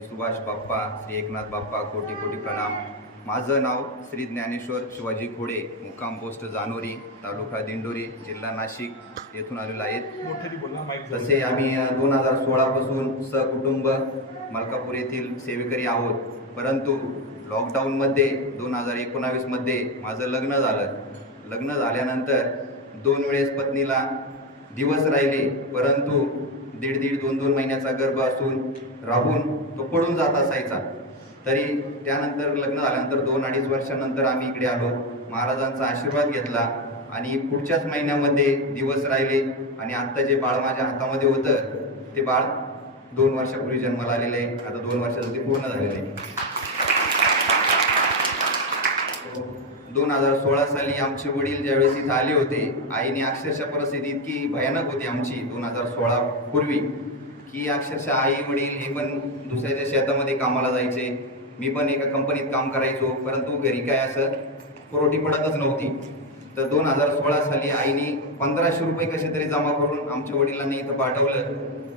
सुभाष बाप्पा श्री एकनाथ बाप्पा कोटी कोटी प्रणाम. माझं नाव श्री ज्ञानेश्वर शिवाजी खोडे मुक्काम पोस्ट जानोरी तालुका दिंडोरी जिल्हा नाशिक येथून आलेलो आहेत. तसे आम्ही दोन हजार सोळापासून सहकुटुंब मलकापूर येथील सेवेकरी आहोत. परंतु लॉकडाऊनमध्ये दोन हजार एकोणावीसमध्ये माझं लग्न झालं. लग्न झाल्यानंतर दोन वेळेस पत्नीला दिवस राहिले. परंतु दीड दीड दोन दोन महिन्याचा गर्भ असून राहून तो पडून जात असायचा. तरी त्यानंतर लग्न झाल्यानंतर दोन अडीच वर्षानंतर आम्ही इकडे आलो. महाराजांचा आशीर्वाद घेतला आणि पुढच्याच महिन्यामध्ये दिवस राहिले आणि आत्ता जे बाळ माझ्या हातामध्ये होतं ते बाळ दोन वर्षापूर्वी जन्माला आलेलं आहे. आता दोन वर्षाचं ते पूर्ण झालेलं आहे. दोन हजार सोळा साली आमचे वडील ज्यावेळेस इथं आले होते आईने अक्षरशः परिस्थिती इतकी भयानक होती आमची दोन हजार सोळा पूर्वी की अक्षरशः आई वडील हे पण दुसऱ्याच्या शेतामध्ये कामाला जायचे. मी पण एका कंपनीत काम करायचो परंतु घरी काय असं पुरवठी पडतच नव्हती. तर दोन हजार सोळा साली आईने पंधराशे रुपये कसे तरी जमा करून आमच्या वडिलांनी इथं पाठवलं.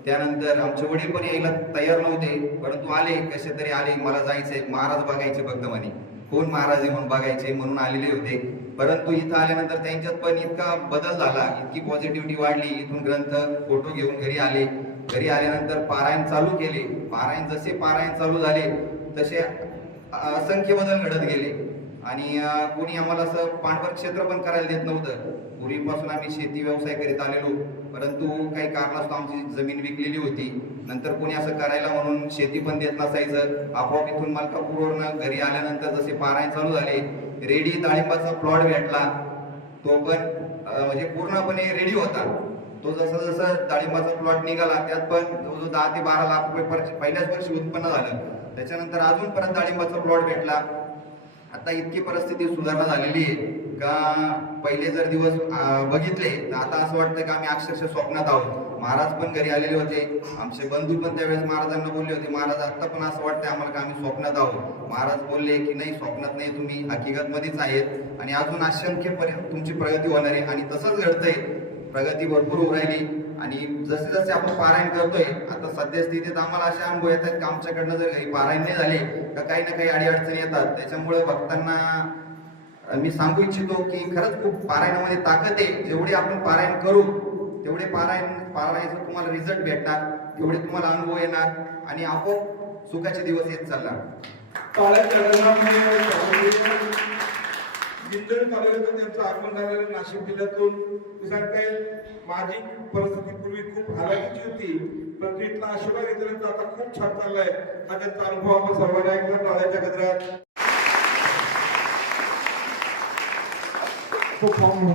त्यानंतर आमचे वडील पण यायला तयार नव्हते परंतु आले कसे तरी आले मला जायचंय महाराज बघायचे फक्त म्हणे. कोण महाराज आहे म्हणून बघायचे म्हणून आलेले होते. परंतु इथं आल्यानंतर त्यांच्यात पण इतका बदल झाला इतकी पॉझिटिव्हिटी वाढली. इथून ग्रंथ फोटो घेऊन घरी आले. घरी आल्यानंतर पारायण चालू केले. पारायण जसे पारायण चालू झाले तसे असंख्य बदल घडत गेले. आणि कोणी आम्हाला असं पांढर क्षेत्र पण करायला देत नव्हतं. पूर्वीपासून आम्ही शेती व्यवसाय करीत आलेलो. परंतु काही कारणास्तव आमची जमीन विकलेली होती. नंतर कोणी असं करायला म्हणून शेती पण देत नसायचं. आपोआप इथून मलकापूरवरनं घरी आल्यानंतर जसे पारायण चालू झाले रेडी डाळिंबाचा प्लॉट भेटला. तो पण म्हणजे पूर्णपणे रेडी होता. तो जसा जसा डाळिंबाचा प्लॉट निघाला त्यात पण जवळजवळ दहा ते बारा लाख रुपये पहिल्याच वर्षी उत्पन्न झालं. त्याच्यानंतर अजून परत डाळिंबाचा प्लॉट भेटला. आता इतकी परिस्थिती सुधारणा झालेली आहे का पहिले जर दिवस बघितले तर आता असं वाटतं की आम्ही अक्षरशः स्वप्नात आहोत. महाराज पण घरी आलेले होते. आमचे बंधू पण त्यावेळेस महाराजांना बोलले होते. महाराज आत्ता पण असं वाटतंय आम्हाला का आम्ही स्वप्नात आहोत. महाराज बोलले की नाही स्वप्नात नाही तुम्ही हकीकतमध्येच आहेत आणि अजून असंख्य पर्यंत तुमची प्रगती होणार आहे. आणि तसंच घडतंय. प्रगती भरपूर होऊ राहिली. आणि जसे जसे आपण पारायण करतोय आता सध्या स्थितीत आम्हाला असे अनुभव येत आहेत की आमच्याकडनं जर काही पारायण नाही झाले तर काही ना काही अडीअडचणी येतात. त्याच्यामुळे भक्तांना मी सांगू इच्छितो की खरंच खूप पारायणामध्ये ताकद आहे. जेवढे आपण पारायण करू तेवढे पारायण पारायणाचा तुम्हाला रिझल्ट भेटणार तेवढे तुम्हाला अनुभव येणार आणि आपोआप सुखाचे दिवस येत चालणार. जिल्ह्यात तालुक्यातून त्यांचं आगमन झालेलं नाशिक जिल्ह्यातून. सांगता येईल माझी परिस्थिती पूर्वी खूप हालाकीची होती पण इथला आशीर्वाद घेतल्यानंतर आता खूप छान चाललाय. हा त्यांचा अनुभव आपण सर्वांना ऐकला टाळ्याच्या गजरात. तो फॉर्म